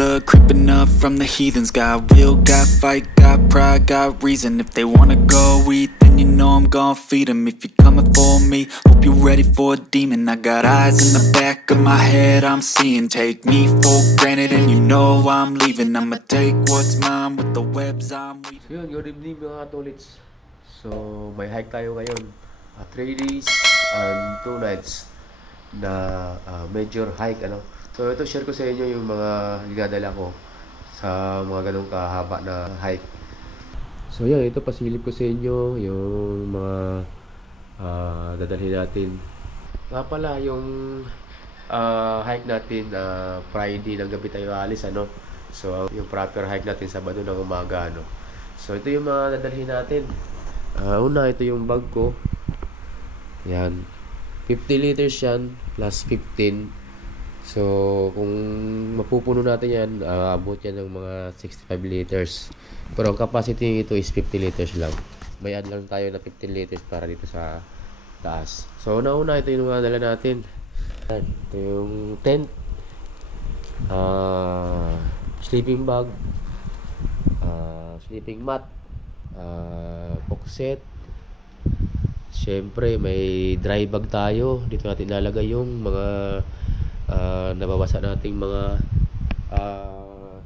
blood creeping up from the heathens. Got will, got fight, got pride, got reason. If they wanna go eat, then you know I'm gonna feed them. If you're coming for me, hope you're ready for a demon. I got eyes in the back of my head, I'm seeing. Take me for granted, and you know I'm leaving. I'ma take what's mine with the webs I'm weaving. So yun, good evening mga tolits. So, may hike tayo ngayon. 3 days and 2 nights na ah, major hike. ano. So, ito share ko sa inyo yung mga ginadala ko sa mga ganong kahaba na hike. So, yan. Ito pasilip ko sa inyo yung mga ah, dadalhin natin. Nga pala, yung ah, hike natin ah, Friday ng gabi tayo alis, ano. So, yung proper hike natin Sabado ng umaga, ano. So, ito yung mga dadalhin natin. Ah, una, ito yung bag ko. Yan. 50 liters yan, plus 15. So, kung mapupuno natin yan, ah, abot yan ng mga 65 liters. Pero ang capacity nito is 50 liters lang. May add lang tayo na 15 liters para dito sa taas. So, una-una, ito yung mga dala natin. Ito yung tent. Ah, sleeping bag. Ah, sleeping mat. Ah, boxset. Siyempre, may dry bag tayo. Dito natin ilalagay yung mga ah, nababasa nating mga ah,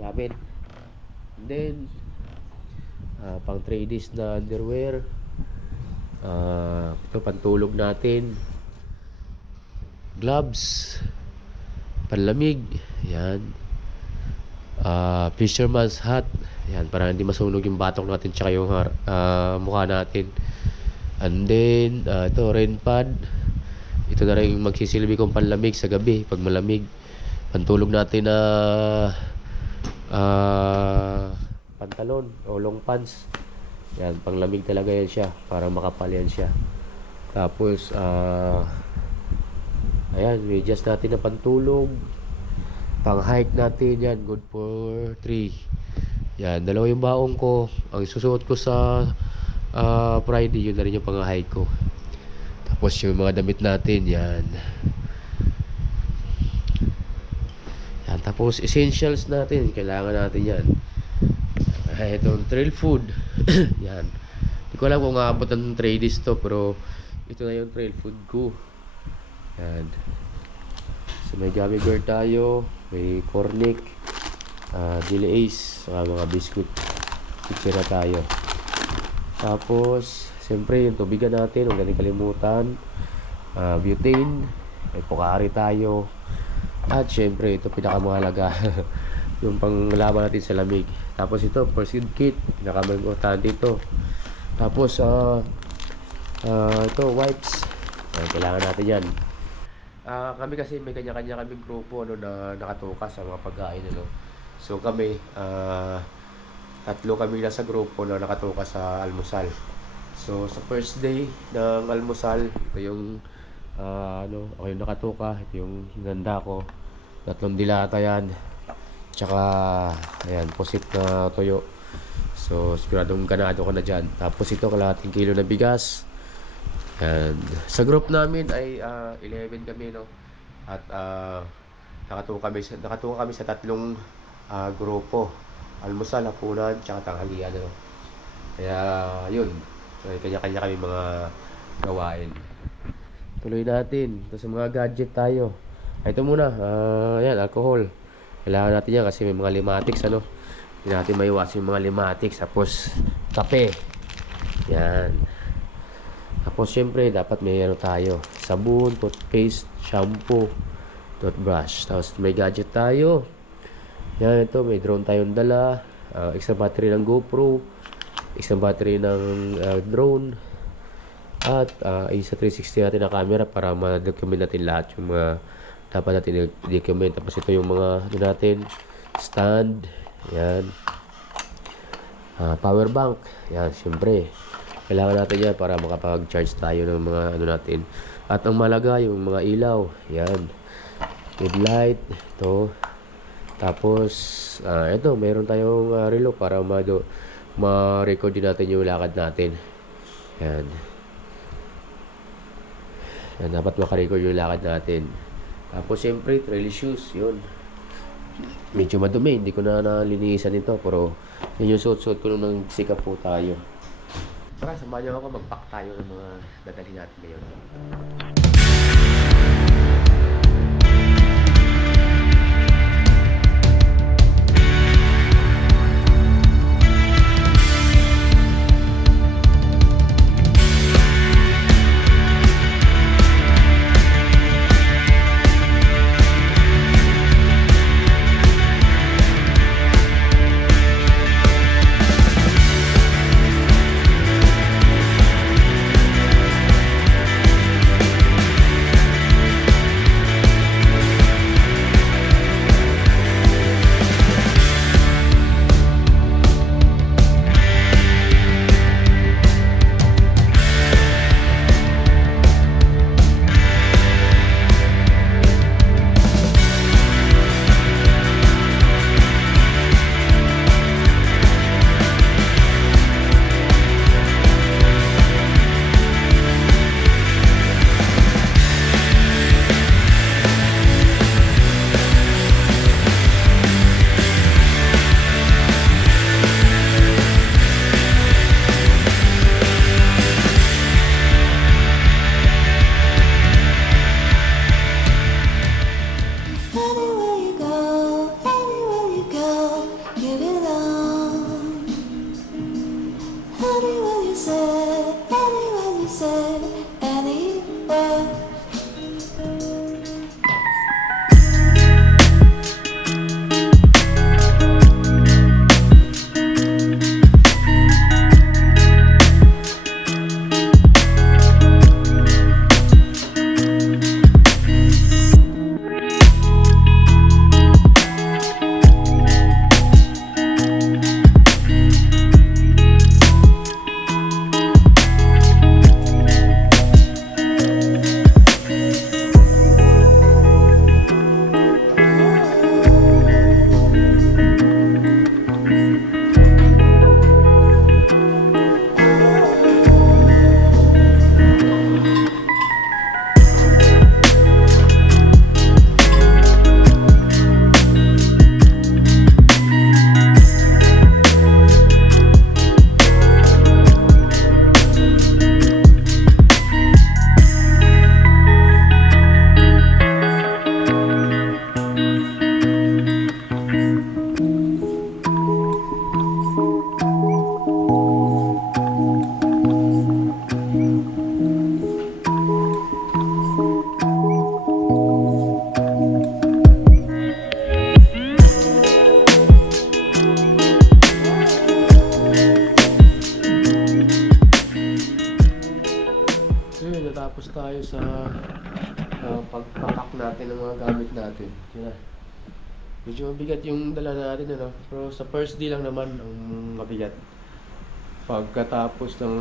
gamit. Then, ah, pang 3 days na underwear. Ah, ito, pantulog natin. Gloves. Panlamig. Yan. Ah, fisherman's hat. Yan, para hindi masunog yung batok natin tsaka yung ah, mukha natin. And then, ah, ito, rain pad. Ito na rin magsisilbi kong panlamig sa gabi pag malamig. Pantulog natin na ah, pantalon o long pants. Yan, panglamig talaga yan siya para makapal yan siya. Tapos, ah, ayan, medyas natin na pantulog. Pang hike natin yan, good for 3. Yan, dalawa yung baong ko. Ang susuot ko sa ah, Friday, yun na rin yung pang hike ko. Tapos yung mga damit natin, yan. Yan, tapos essentials natin, kailangan natin yan. Ay, itong trail food. yan. Hindi ko alam kung aabot ng 3 days to, pero ito na yung trail food ko. Yan. So may gummy bear tayo, may cornic, uh, jelly ace, saka mga biscuit. Picture tayo. Tapos, siyempre yung tubigan natin, huwag natin kalimutan. Ah, butane, may pokari tayo. At siyempre, ito pinakamahalaga. yung panglaban natin sa lamig. Tapos ito, first aid kit, pinakamagimportante ito. Tapos, ah, ah, ito, wipes. Ayan, kailangan natin yan. Ah, kami kasi may kanya-kanya kaming grupo ano na nakatukas sa mga pagkain ano. So kami ah tatlo kami lang sa grupo na nakatukas sa almusal. So sa first day ng almusal, ito yung ah, ano, ako yung nakatuka, ito yung ganda ko. Tatlong dilata yan. Tsaka ayan, pusit na toyo. So siguradong ganado ka na dyan. Tapos ito kalahating kilo na bigas. And sa group namin ay ah, 11 kami no. At uh, nakatuka kami sa nakatuka kami sa tatlong ah, grupo. Almusal, hapunan, tsaka tanghalian no. Kaya yun. So, kanya-kanya kami mga gawain. Tuloy natin. Ito sa mga gadget tayo. Ay, ito muna. ah, yan, alcohol. Kailangan natin yan kasi may mga limatics ano. Hindi natin maiwasan yung mga limatics. Tapos, kape. Yan. Tapos syempre dapat may ano tayo, sabon, toothpaste, shampoo, toothbrush. Tapos may gadget tayo. Yan ito, may drone tayong dala, ah, extra battery ng GoPro, extra battery ng ah, drone, at uh, isa 360 natin na camera para ma-document natin lahat yung mga dapat natin i-document. Tapos ito yung mga ano natin, stand, yan. Ah, power bank, yan, syempre. Kailangan natin yan para makapag-charge tayo ng mga ano natin. At ang malaga, yung mga ilaw. Yan. Headlight. Ito. Tapos, ah, ito, meron tayong uh, relo para ma-record din natin yung lakad natin. Yan. Yan, dapat makarecord yung lakad natin. Tapos, siyempre, trail shoes. Yun. medyo madumi. Hindi ko na nalinisan ito. Pero yun yung suot-suot ko nung nagsikap po tayo. Tara, samahan niyo ako. Mag-pack tayo ng mga dadalhin natin ngayon. Anywhere. Natapos tayo sa uh, pagpapak natin ng mga gamit natin. Yun na. Medyo mabigat yung dala natin, ano? Pero sa first day lang naman ang mabigat. Pagkatapos ng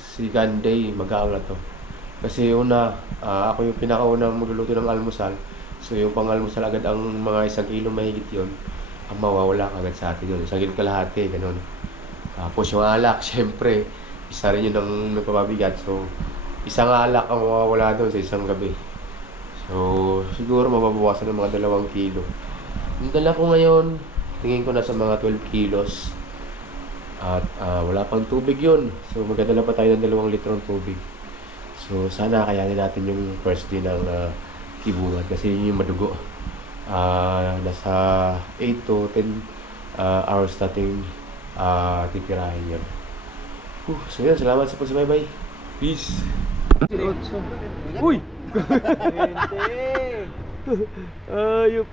second day, mag-aawla to. Kasi una, ah, ako yung pinakaunang magluluto ng almusal. So yung pang-almusal agad ang mga isang kilo mahigit yun. Ang mawawala agad sa atin yun. Isang kilo kalahati, ganun. Tapos yung alak, syempre, isa rin yun ang nagpapabigat. So, isang alak ang mawawala doon sa isang gabi. So, siguro mababawasan ng mga dalawang kilo. Yung dala ko ngayon, tingin ko na sa mga 12 kilos. At ah, wala pang tubig yun. So, magdadala pa tayo ng dalawang litrong tubig. So, sana kayanin natin yung first day ng uh, kibungan kasi yun yung madugo. Ah, nasa 8 to 10 ah, hours nating ah, titirahin yun. Whew, so yun, salamat sa pagsubaybay. Peace! Uy! Ayop!